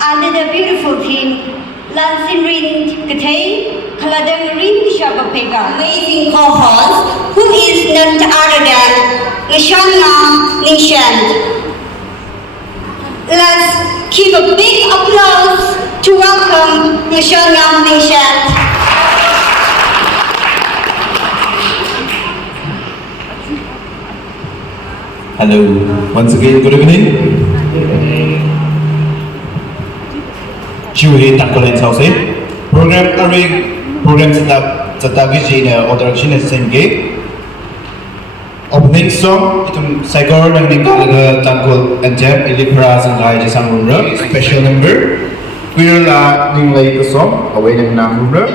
under the beautiful theme, Lansing Rin Katay, Kaladang Rin Shabapega. Amazing co-host, who is none other than Nishana Nishant. Let's give a big applause to welcome Nishana Nishant. Hello, once again, good evening. Chiuhi Takolen Sauce. Program Zataviji na order China same gate. Opening song, itum Sagor ng Nikalaga Tangkol and Jeb, Ilipras and Lai Jisang Rumra, special number. We'll name the song, away ng Namura.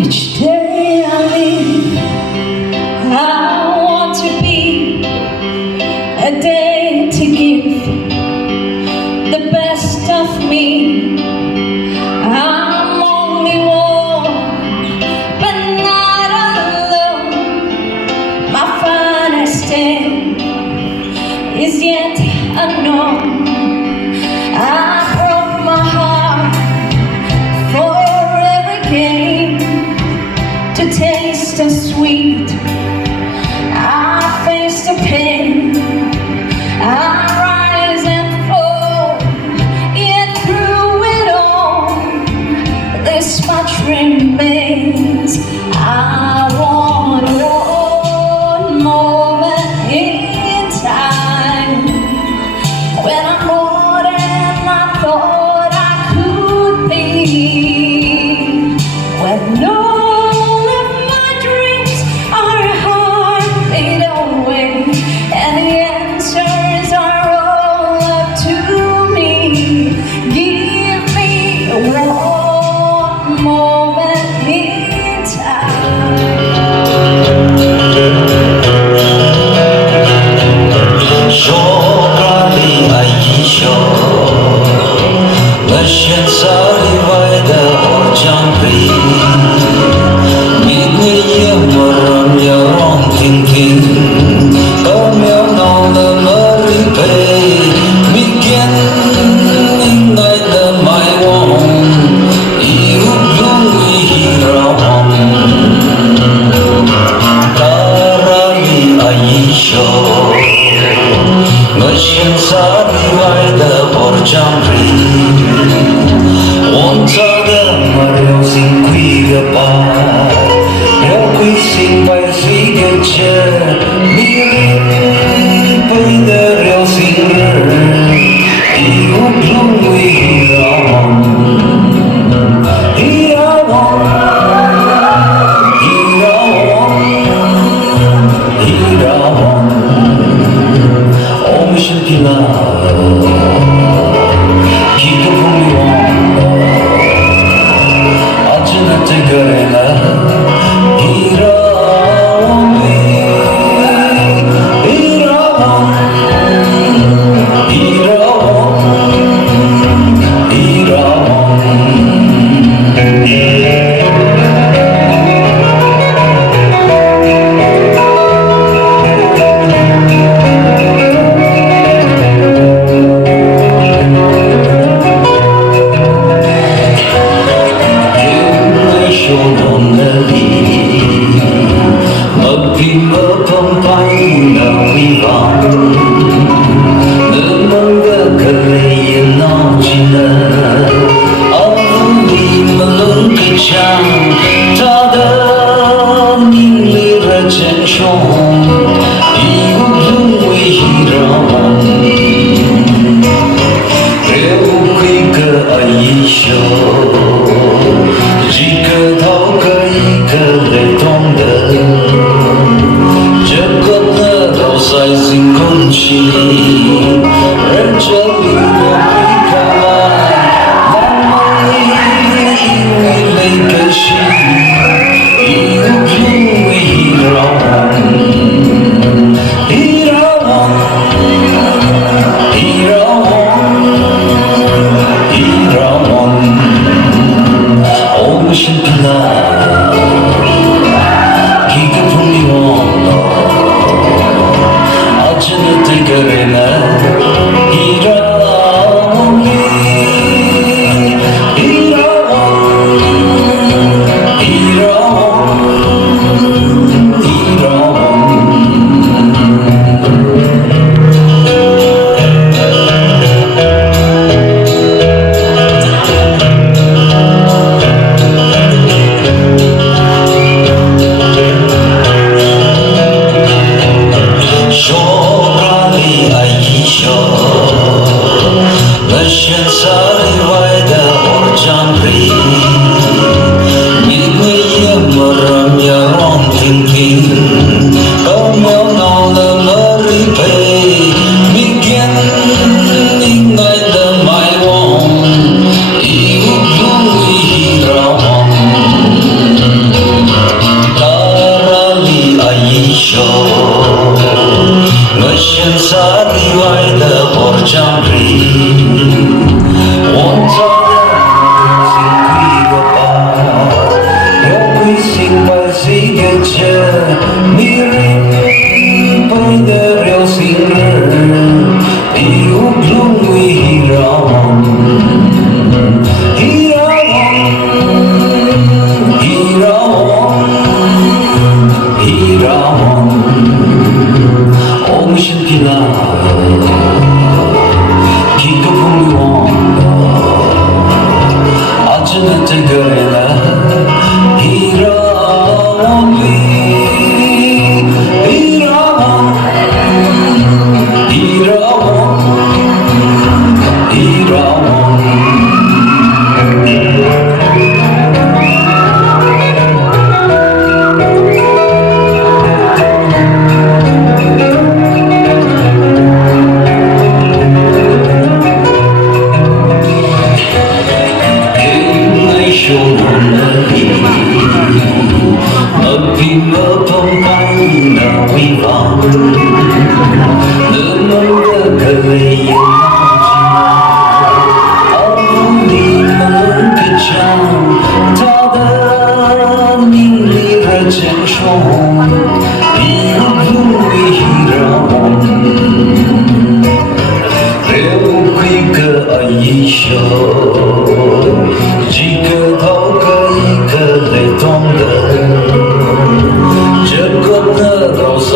Each day I live, I want to be a day to give the best of me. I'm only one, but not alone. My finest day is yet unknown. I broke my heart for every game to taste the sweet. I face the pain. I rise and fall. Yet through it all, this much remains. I want one moment in time when I'm more than I thought I could be. When all of my dreams are hardly away, and the answers are all up to me. Give me one moment in time. Shokali Aisha, Lashan Sari Vaida or Jambi, Midniya Maram Yaron Thinking, Come your on the Murray Bay, Begin in the my one, You Blue Hiram, Karali Aisha. Merchant Sari Vaida or Jamri One Saga Mario Sing Quiga Bar Yo Sing by Signature Mirin by the real singer You Blue Hiram Hiram Mission Kila Keep it from me on Ajna Tegarela Hira on the lead. Ngân sari vai da orjangri Mingwe maram ya ron thinking Come on all the murray pay Mingyan ningai the my wong Iu blui hirawang Darali aisho Ngân sari vai da orjangri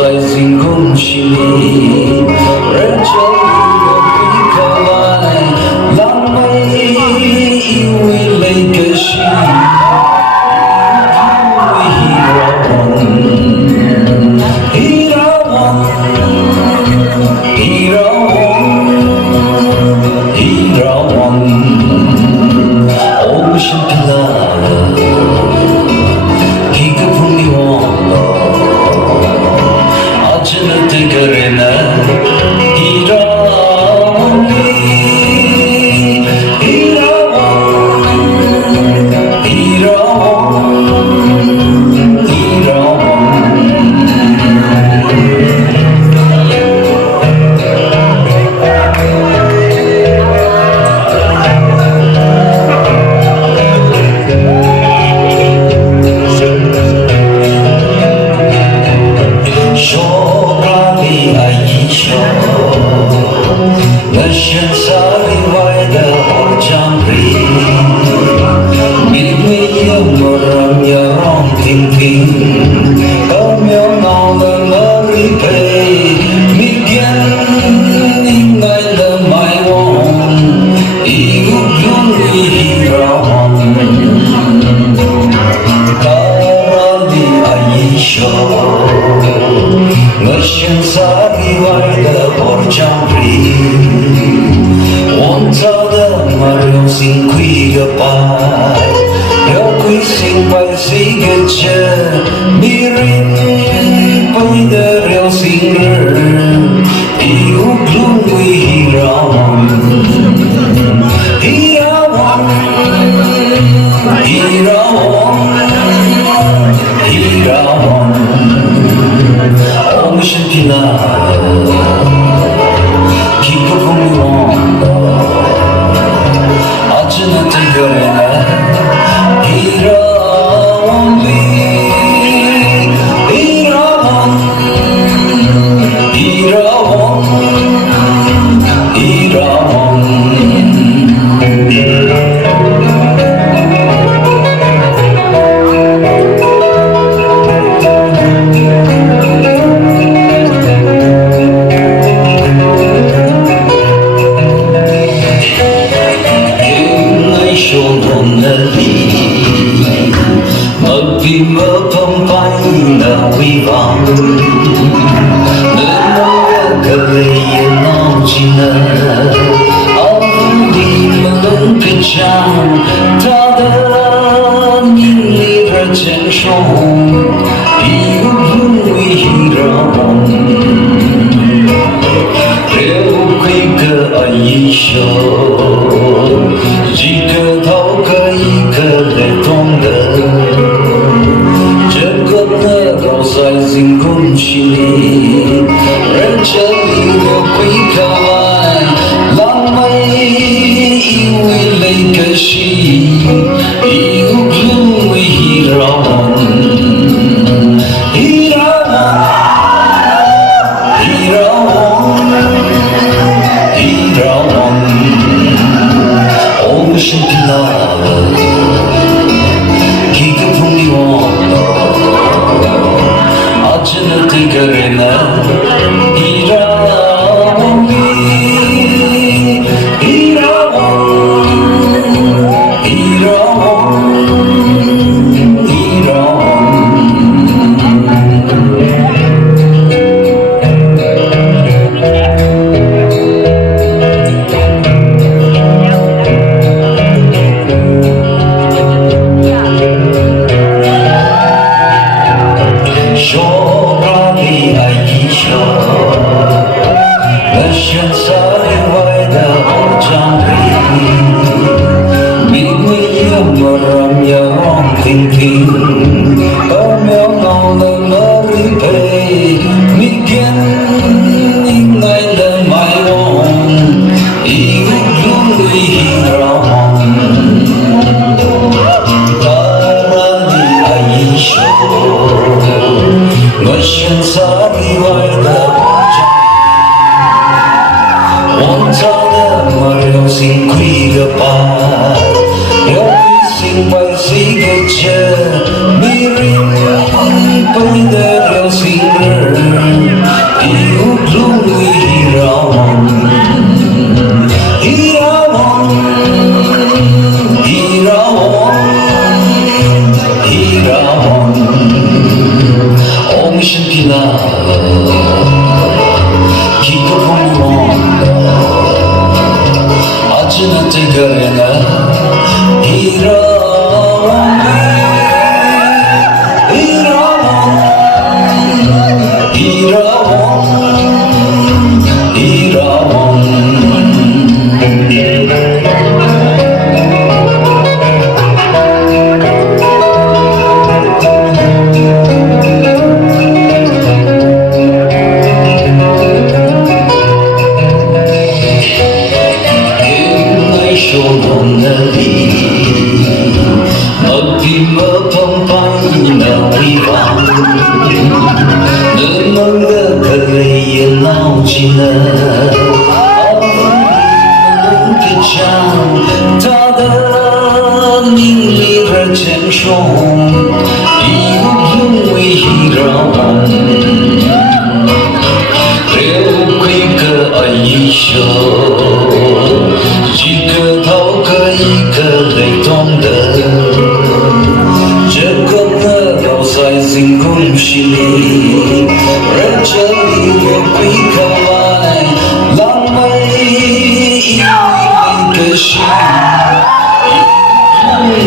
Hãy subscribe cho kênh Ghiền Mì Gõ để không bỏ lỡ những video hấp dẫn 讲他的名利和坚守，一路一绕，六回个一宿，几个头可一个雷同的，这个呢都在心空气里，人这里六回个外，浪漫。因为那个心，一路一绕，一绕，一绕，一绕，我们是的那一个朋友，啊，真的这个人啊，一绕。我选择你外的王朝的马流星归个吧，有一星白几个节，迷人白的流星儿，一路一绕，一绕，一绕，一绕。我身体那一个朋友，啊，只能这个人啊，一绕，一绕，一绕，一绕。能个可泪也闹尽了，能个讲他的名利和坚守，一路一绕，六回个一宿，几个头可一个雷同的。在星空心里，人这里有归个外，浪漫因为那个心，一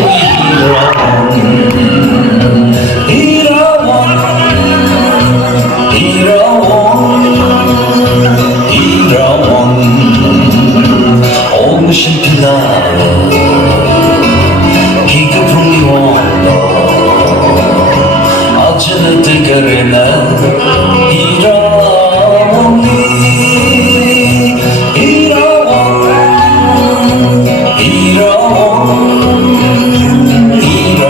绕，一绕，一绕，一绕，我们是的那一个朋友。真的这个人啊，一绕你，一绕，一绕，一绕。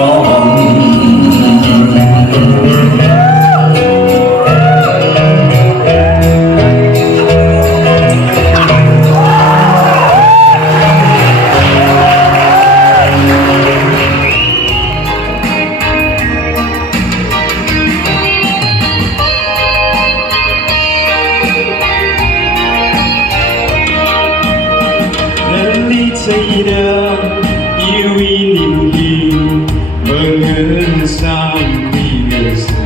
Say da, you in him, bangun sang biasa.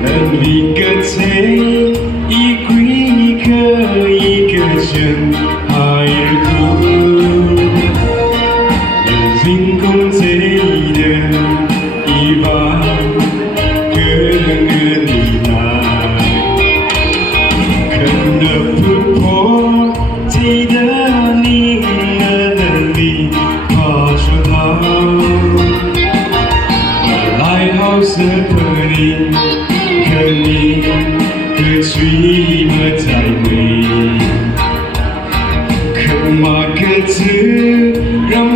Dan bikat say, ikui ke ikajan airku.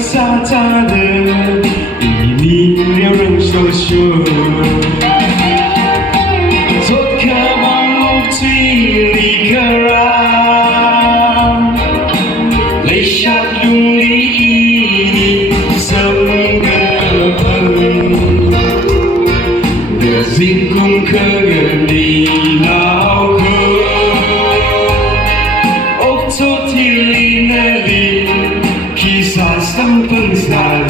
洒他的一鸣了人所说。昨渴望最离可让，泪下用力一滴什么笨，的心空可你老河。昨天里那里，其实三分傻了。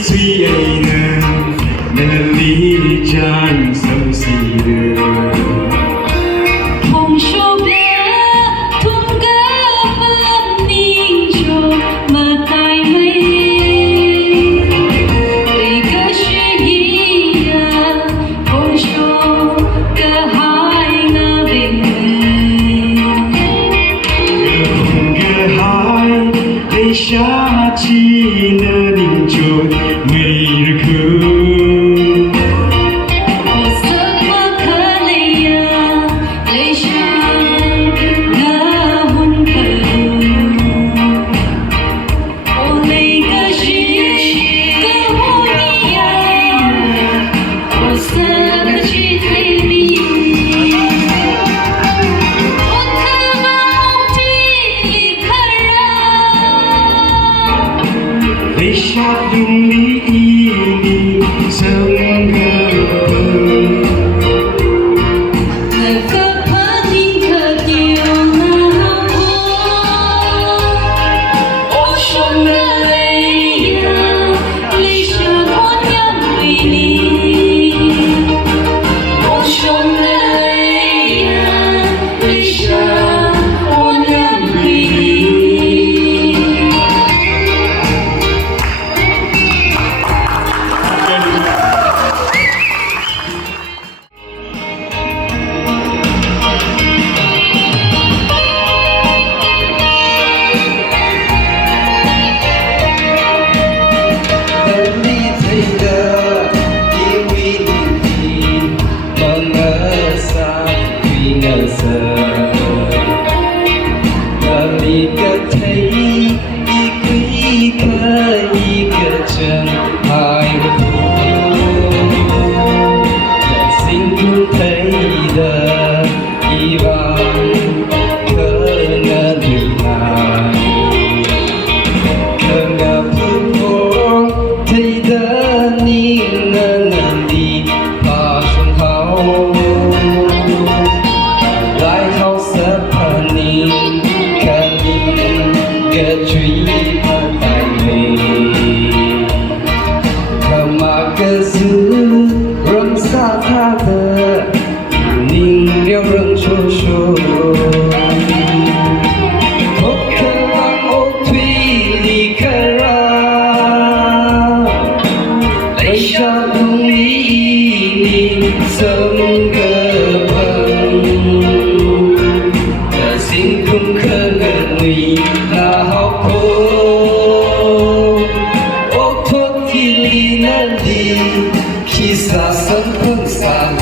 最爱的那里站熟悉的。红手边同个分你说么太美，那个是一样红手个海那边美，个海的夏季那凝住每日哭。泪下用力一滴，整个笨。那个喷你可丢那我，我说的泪呀，泪下我要为你，我说的泪呀，泪下我要为你。一个thấy一个一个一个真爱辛苦thấy的遗忘可能你来可能不过thấy的你能力发生好来好色怕你个追不太美，可马克思扔下他的想你怎个碰？那心中可能你那好苦，我托提里那里，披萨生碰萨罗。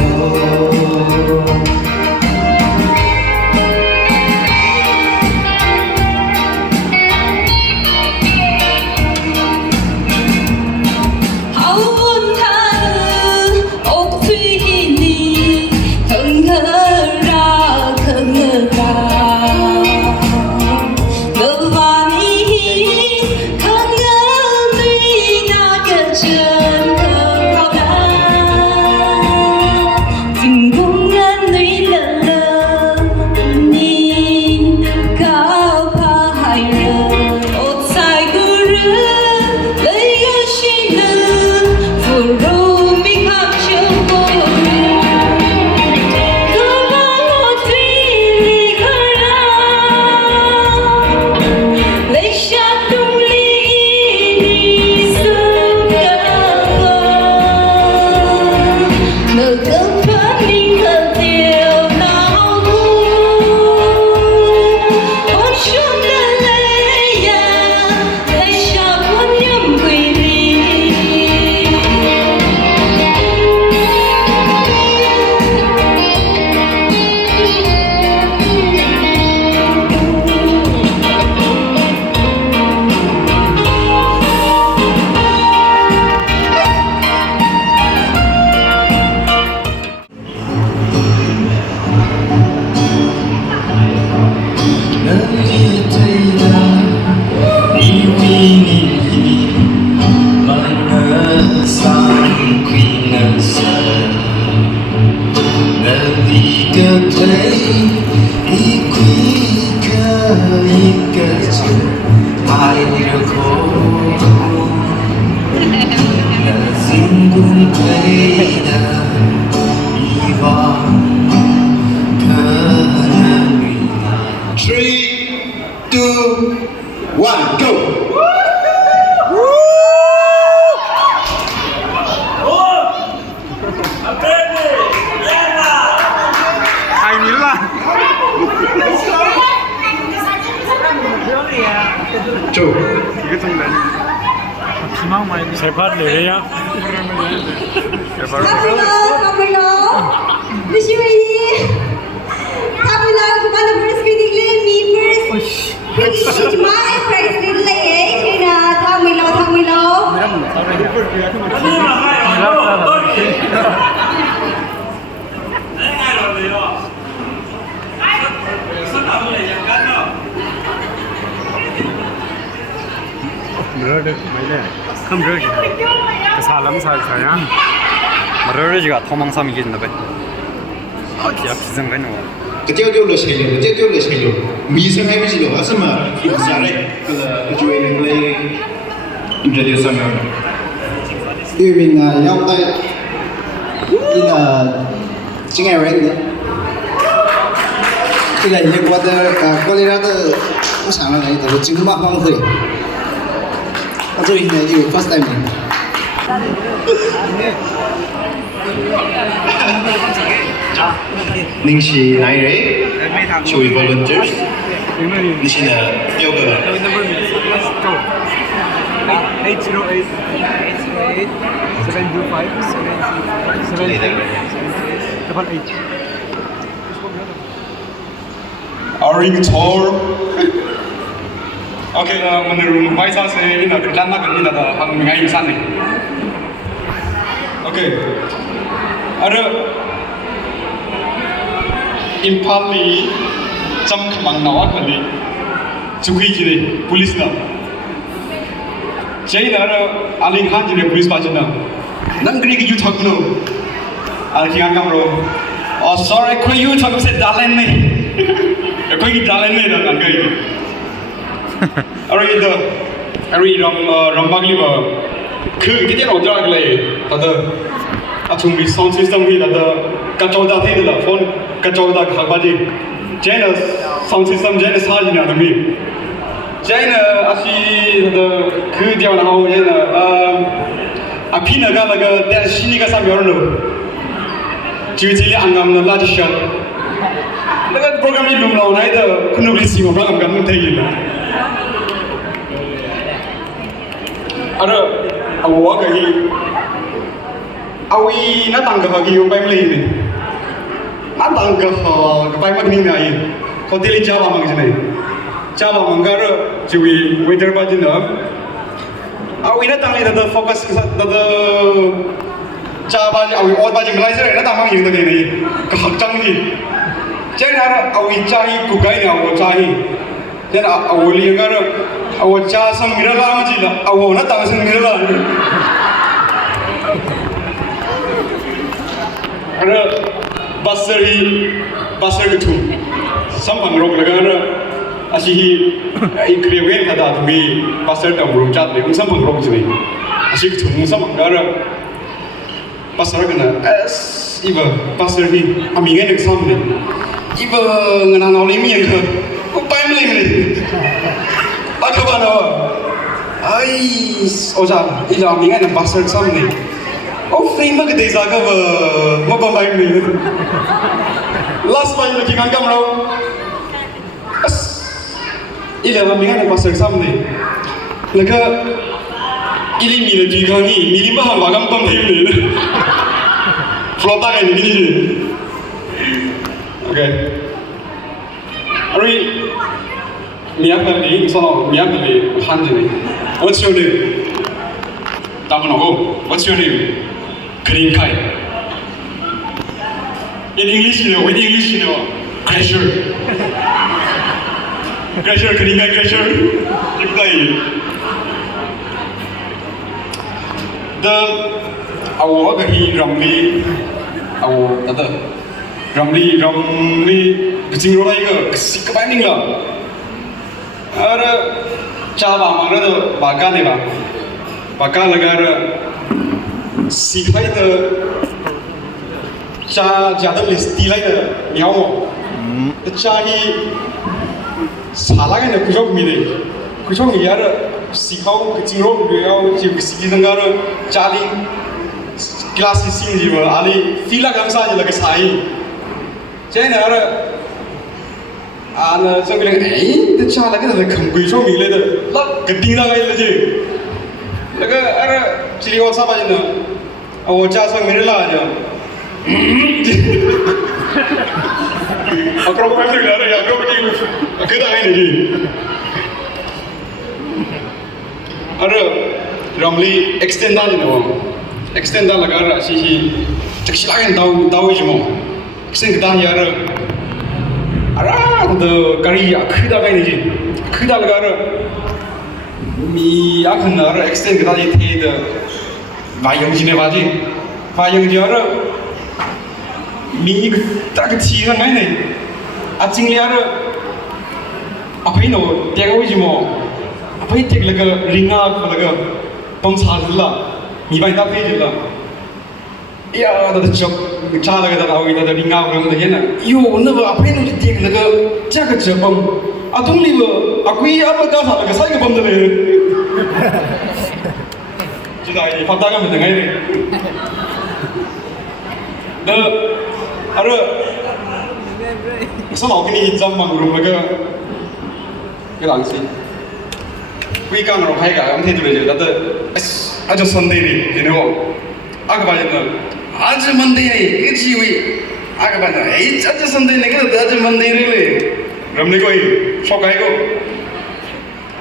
Wish you ready? Tabula, kumana first screening lane, me first. Screening my first screening lane, China, Tamilo. không rơi gì cái xa lắm sao nhá mà rơi gì cả thông mang sao mình nhìn được vậy chỉ là 비싼 거 nữa cái tiêu tiêu là xây dựng, cái tiêu là xây dựng, mỹ sang hay gì đó, sao mà khi mà ra đấy, cái chuyện này lấy introduce sang nhau. Vì mình giao tay như là chính ngày đấy, cái này như qua đây ra từ cũng sáng là này từ chứng mạo phong thủy, tôi này yêu first time này. Ninh là này đấy, chui volunteers, Ninh là tiêu cờ. 808 725 778 Aring Tor. Ok, mình quay ra sẽ in là cái lan cái in là hàng mình hay san này. Ok. Ada Impali jam kemang nawa kali. Cukui jadi polis na. Jadi ada Aling Khan jadi polis baca na. Nang kini ke YouTube no. Aling Khan kamro. Oh sorry, kau YouTube se dalen ni. Kau ini dalen ni dah nang kau. Ari itu, Ari ram bagli ba. Cứ cái tiết đầu ra cái là chúng mình sound system thì là cái chỗ đó thì là phone cái chỗ đó khác bao nhiêu cái là sound system cái là sao như nào mình cái là asi là cứ điều nào cái là api naga laga dan sini ka sam yorno jili angam na ladishan laga program ni lumlaw na ida kunu risi mo bang am kan thai la ara awa ka hi awi na tang ka gi pai mli ni na tang ka pai mak ni na hi hotel jawa mang jane jawa mang ga ra jiwi weather ba jin na awi na tang ni da focus da jawa awi ot ba jin lai se na tang mang yin da ni ka hak chang ni chen ara awi chai ku gai na awo chai chen awoli ga ra awo cha sang mira la ma ji na awo na tang sang mira la ara basari tu sampang rok laga ara asihi ikrewen kada thumi basar ta murum chat le sampang rok jini asih tu sampang gara basar kana as iba basar hi ami ngai nak samne iba ngana noli mi yang ko pai mle mle akabana ai oja ila ami ngai nak basar samne oh frame ke desa ka mo bambai mle last time lagi ngam ro as ila ami ngai nak basar samne laga ili mi le digangi mi ma ha gam pam thai mle flota ka ni ni okay ari miyak ni sono miyak ni hanjini what's your name tamno what's your name green kai in english with english crasher green kai crasher reply the awo ga hi ramli awo tada ramli kicing ro ga sik ba ning la ara cha ba mang ra ba ga ne ba ka laga ra sikhai da cha jada listi lai da miao mo cha hi sala ga ne kujok mi de kujok mi ya ra sikhau kicing ro ro ya ji siki dang ga ra cha li class sing ji ba ali fila gam sa ji la ga sai chen na ra ana so ga ai de cha la ga da kham gui so mi le da la ga ding da ga le ji la ga ara chili wa sa ba ji na awo cha so mi la ja akro ko mi la ya akro ki ga da ai ni ji ara ramli extend da ni no extend da la ga ra si takshi la ga dau ji mo extend da ya ra ara the kari ya khida ga ni ji khida la ga ra mi ya khna ra extend ga ji the de va yang ji ne va ji ra mi ta ga chi ga ngai ne a ching le ra a phai no te ga wi ji mo a phai tek la ga ringa ko la ga pom sa la mi bai ta phai ji la ya da chok cha la ga da awi da ringa ko da he na yo na ba a phai no te la ga cha ga cha pom a tung li ba a kui a ba da sa la ga sai ga pom da le ji da yi fa ta ga me da ngai ne da ara so lo ni jam mang rum ga lang si kui ka ro hai ga am the du le da da a jo sunday ni you know a ga ba na आज मंदिर है किसी हुई आगे बढ़ना है आज संदेश निकले तो आज मंदिर ले रमने कोई शौक है को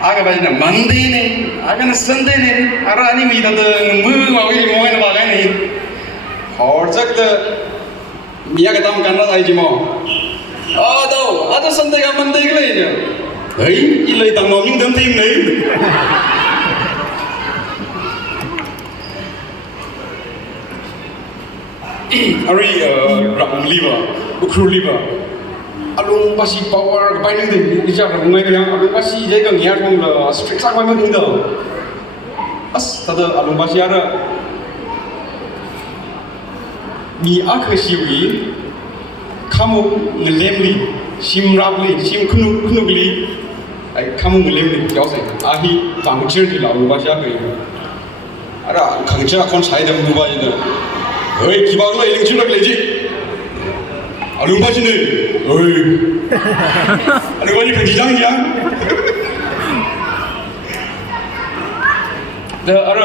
आगे बढ़ना मंदिर नहीं आगे न संदेश नहीं अरानी हुई तो मुँह मावी मोहन बागा नहीं और जब तो मिया के दाम करना चाहिए जिमो तो आज संदेश का मंदिर ले जा hey इले दाम नॉमिंग दम थी नहीं ari ram liver ukru liver alung pasi power bai ning de ni ja ram ngai ga alung pasi je ga ngia thong la strict sak bai ma ning da as ta da alung pasi ara mi ak shi wi kamu ngelemli sim rabli sim khunugli ai kamu ngelemli kyau sai ahi bang chir ki la alung pasi ga 알아 강자 건 차이 되는 누가이네 어이 기박로 일링 줄락 레지 알롱바시네 어이 알롱바시 강지장이야 알아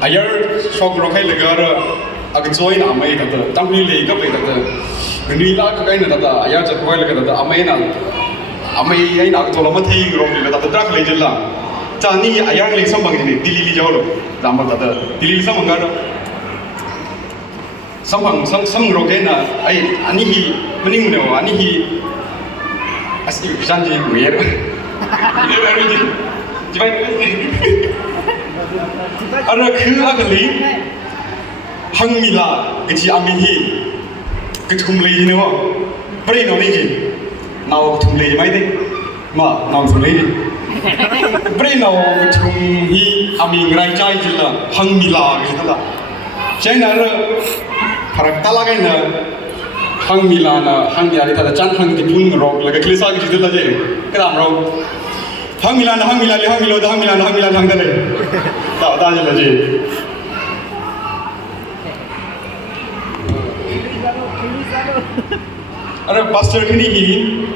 아열 쇼그로 카일레가 알아 아그 조인 아마이 다다 땅빌레 이거 베다다 근리라 그가이네 다다 아야 저거일레가 다다 아마이나 아마이 아이나 그 돌아마 테이 그롬리가 다다 트럭 레질라 자니 아양 레이섬 방지네 딜리 자오로 담바 다다 딜리 섬방가로 섬방 섬로게나 아이 아니히 머닝무네오 아니히 아시 비잔지 왜로 이래버리지 지바이 알아 그 아글리 항미라 그치 아민히 그 tumle이네와 브레이노니지 나오 tumle이 마이데 마 나오 tumle이 브레이노 tum히 아민그라이 짜이질라 항미라 그치다 제나르 파락탈라가이나 항미라나 항미라리다 짠항디 분로 라가 클리사 그치다 제 그다음로 항미라나 항미라리 항미로다 항미라나 항미라나 항달레 다다질라지 알아 파스터 그니히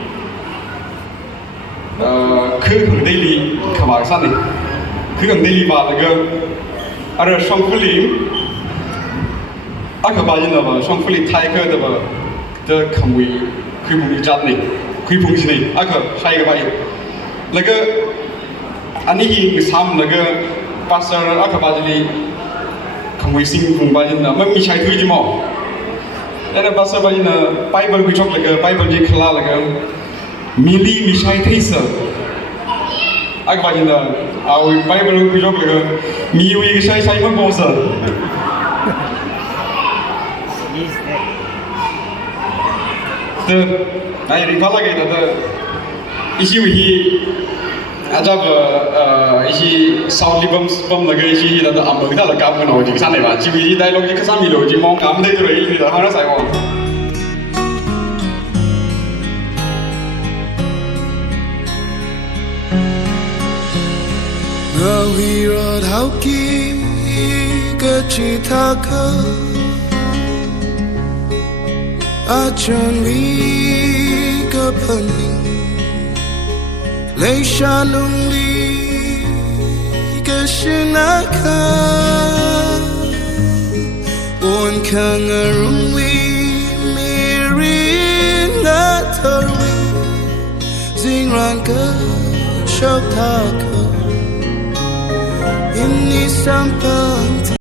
그 강대리 가마산네 그 강대리 바다가 알아 샹플리 아까 바진다바 샹플리 타이커다바 더 감위 그 봉이 잡네 그 봉지네 아까 하이가 바이 라가 아니히 삼 라가 파스터 아까 바질리 감위 싱 봉바진다 맘미 차이 두이지 뭐 Ada bahasa Bajina Bible kucok laga Bible je khala laga mili mishai thisa ag Bajina awi Bible kucok laga miwi gisai sai ma bosa the ai ri khala ga da isi wi ajab isi sound libam bam laga isi da amag da laga am no ji san ne ba ji wi dialogue ji khasam mi lo ji mong kam dai ro yi da hara sai ko Gawi rod hauki ke cita ke Acan wi ke pening Leisha nungli ke shinaka Won kangarung wi mirin na tarwi Zingran ke shok taka Ini sampang